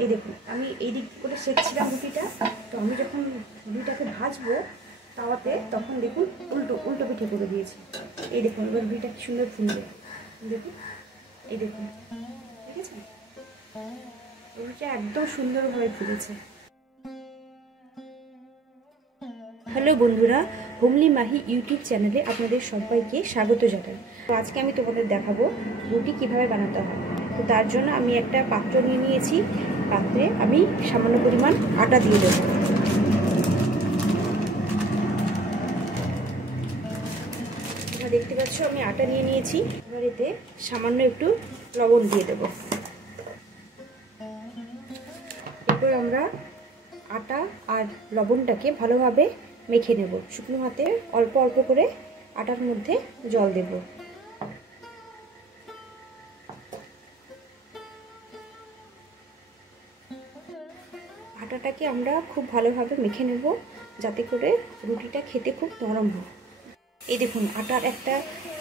এই দেখুন আমি এই দিক করে সেঁকছিলাম রুটিটা। তো আমি যখন রুটিটাকে ভাজবো তাওয়াতে, তখন দেখুন উল্টো উল্টো পিঠে করে দিয়েছি। এই দেখুন এবার রুটিটা কি সুন্দর ফুলবে, দেখুন এই দেখুন, ঠিক আছে, রুটিটা একদম সুন্দরভাবে ফুলেছে। হ্যালো বন্ধুরা, হোমলি মাহি ইউটিউব চ্যানেলে আপনাদের সবাইকে স্বাগত জানাই। তো আজকে আমি তোমাদের দেখাবো রুটি কিভাবে বানাতে হয়। তো তার জন্য আমি একটা পাত্র নিয়ে নিয়েছি, পাত্রে আমি সামান্য পরিমাণ আটা দিয়ে দেবো। তোমরা দেখতে পাচ্ছ আমি আটা নিয়ে নিয়েছি। এবার এতে সামান্য একটু লবণ দিয়ে দেবো। এরপর আমরা আটা আর লবণটাকে ভালোভাবে মেখে নেব। শুকনো হাতে অল্প অল্প করে আটার মধ্যে জল দেব। আটাটাকে আমরা খুব ভালোভাবে মেখে নেব, যাতে করে রুটিটা খেতে খুব নরম হয়। এই দেখুন আটার একটা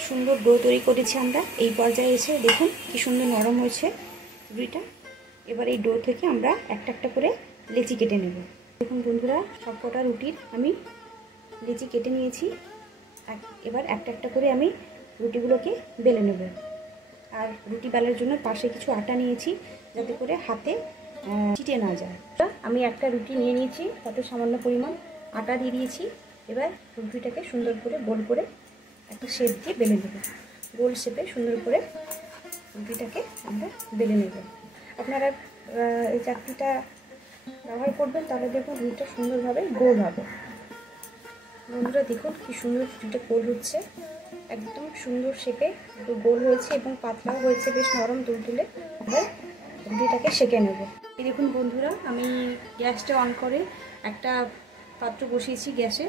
সুন্দর ডো তৈরি করেছি আমরা। এই পর্যায়ে এসে দেখুন কি সুন্দর নরম হয়েছে রুটিটা। এবার এই ডো থেকে আমরা একটা একটা করে লেচি কেটে নেব। দেখুন বন্ধুরা, সবকটা রুটির আমি লেচি কেটে নিয়েছি। এবার একটা একটা করে আমি রুটিগুলোকে বেলে নেব। আর রুটি বেলার জন্য পাশে কিছু আটা নিয়েছি, যাতে করে হাতে চিটে না যায়। আমি একটা রুটি নিয়ে নিয়েছি, তাতে সামান্য পরিমাণ আটা দিয়ে দিয়েছি। এবার রুটিটাকে সুন্দর করে গোল করে একটা শেপ দিয়ে বেলে নেব। গোল শেপে সুন্দর করে রুটিটাকে আমরা বেলে নেব। আপনারা এই চাকতিটা ব্যবহার করবেন, তাহলে দেখুন রুটিটা সুন্দরভাবে গোল হবে। বন্ধুরা দেখুন কি সুন্দর রুটিটা গোল হচ্ছে, একদম সুন্দর শেপে গোল হয়েছে এবং পাতলাও হয়েছে, বেশ নরম তুলতুলে। এবার রুটিটাকে সেঁকে নেব। এই দেখুন বন্ধুরা, আমি গ্যাসটা অন করে একটা পাত্র বসিয়েছি গ্যাসে।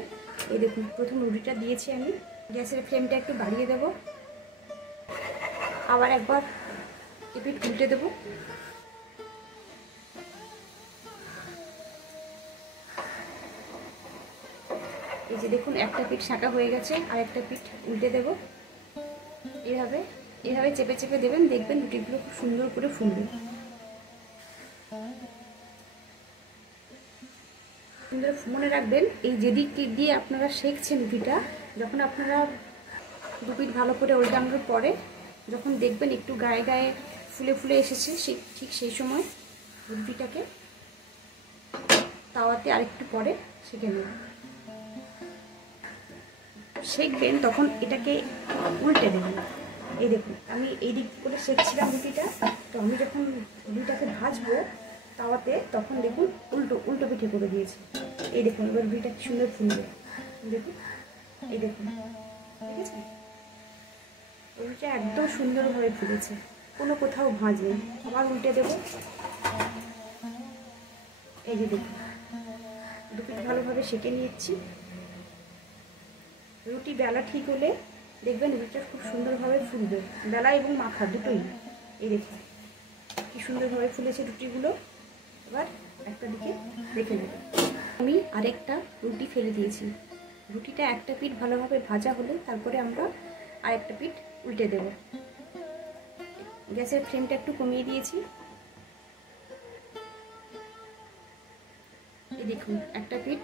এই দেখুন প্রথম রুটিটা দিয়েছি আমি। গ্যাসের ফ্লেমটা একটু বাড়িয়ে দেব, আবার একবার এপিঠ উল্টে দেব। এই যে দেখুন একটা পিঠ শাঁকা হয়ে গেছে, আর একটা পিঠ উল্টে দেব। এভাবে এভাবে চেপে চেপে দেবেন, দেখবেন রুটিগুলো খুব সুন্দর করে ফুলবে। মনে রাখবেন, এই যেদিক দিয়ে আপনারা সেঁকছেন রুটিটা, যখন আপনারা দু পিঠ ভালো করে উল্টানোর পরে যখন দেখবেন একটু গায়ে গায়ে ফুলে ফুলে এসেছে, ঠিক সেই সময় রুটিটাকে তাওয়াতে আরেকটু পরে সেঁকে নেবেন। সেঁকবেন তখন এটাকে উল্টে দেবেন। এই দেখুন আমি এই দিক করে সেঁকছিলাম রুটিটা। তো আমি যখন রুটিটাকে ভাজবো তাওয়াতে, তখন দেখুন উল্টো উল্টো পিঠে করে দিয়েছি। এই দেখুন এবার রুটিটা কি সুন্দর ফুলবে, দেখুন এই দেখুন, ঠিক আছে, রুটিটা একদম সুন্দরভাবে ফুলেছে, কোনো কোথাও ভাঁজ নেই। আবার উল্টে দেবো। এই যে দেখুন দু পিঠ ভালোভাবে সেঁকে নিচ্ছি। রুটি বেলা ঠিক হলে দেখবেন রুটিটা খুব সুন্দরভাবে ফুলবে, বেলা এবং মাখা দুটোই। এই দেখুন কি সুন্দরভাবে ফুলেছে রুটিগুলো। এবার একটা দিকে রেখে নেব। আমি আরেকটা রুটি ফেলে দিয়েছি। রুটিটা একটা পিঠ ভালোভাবে ভাজা হলে তারপরে আমরা আরেকটা পিঠ উল্টে দেব। গ্যাসের ফ্লেমটা একটু কমিয়ে দিয়েছি। এই দেখুন একটা পিঠ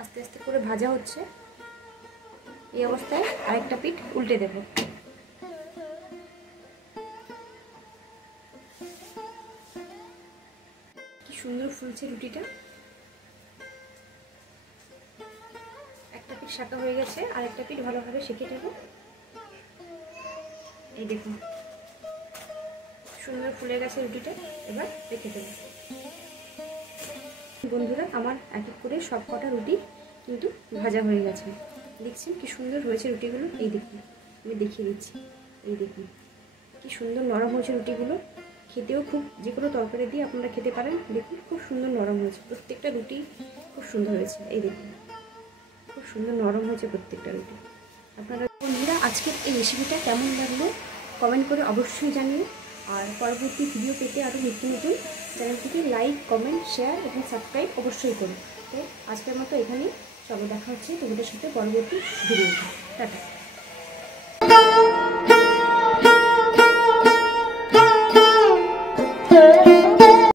আস্তে আস্তে করে ভাজা হচ্ছে। এই অবস্থায় আরেকটা পিঠ উল্টে দেব। কি সুন্দর ফুলছে রুটিটা। একটা পিঠ শাঁকা হয়ে গেছে, আর একটা পিঠ ভালোভাবে সেঁকে নেব। এই দেখুন সুন্দর ফুলে গেছে রুটিটা। এবার রেখে দেব। বন্ধুরা, আমার এক এক করে সব কটা রুটি কিন্তু ভাজা হয়ে গেছে। দেখছেন কি সুন্দর হয়েছে রুটিগুলো। এই দেখুন আমি দেখিয়ে দিচ্ছি। এই দেখুন কি সুন্দর নরম হয়েছে রুটিগুলো। খেতেও খুব, যে কোনো তরকারি দিয়ে আপনারা খেতে পারেন। দেখুন খুব সুন্দর নরম হয়েছে, প্রত্যেকটা রুটি খুব সুন্দর হয়েছে। এই দেখুন খুব সুন্দর নরম হয়েছে প্রত্যেকটা রুটি। আপনারা বন্ধুরা আজকের এই রেসিপিটা কেমন লাগলো কমেন্ট করে অবশ্যই জানিয়ে। আর পরবর্তী ভিডিও পেতে আরও নতুন নতুন চ্যানেলটিকে লাইক, কমেন্ট, শেয়ার এবং সাবস্ক্রাইব অবশ্যই করুন। তো আজকের মতো এখানেই, সবাই দেখা হচ্ছে তোমাদের সাথে পরবর্তী ভিডিওতে। টাটা।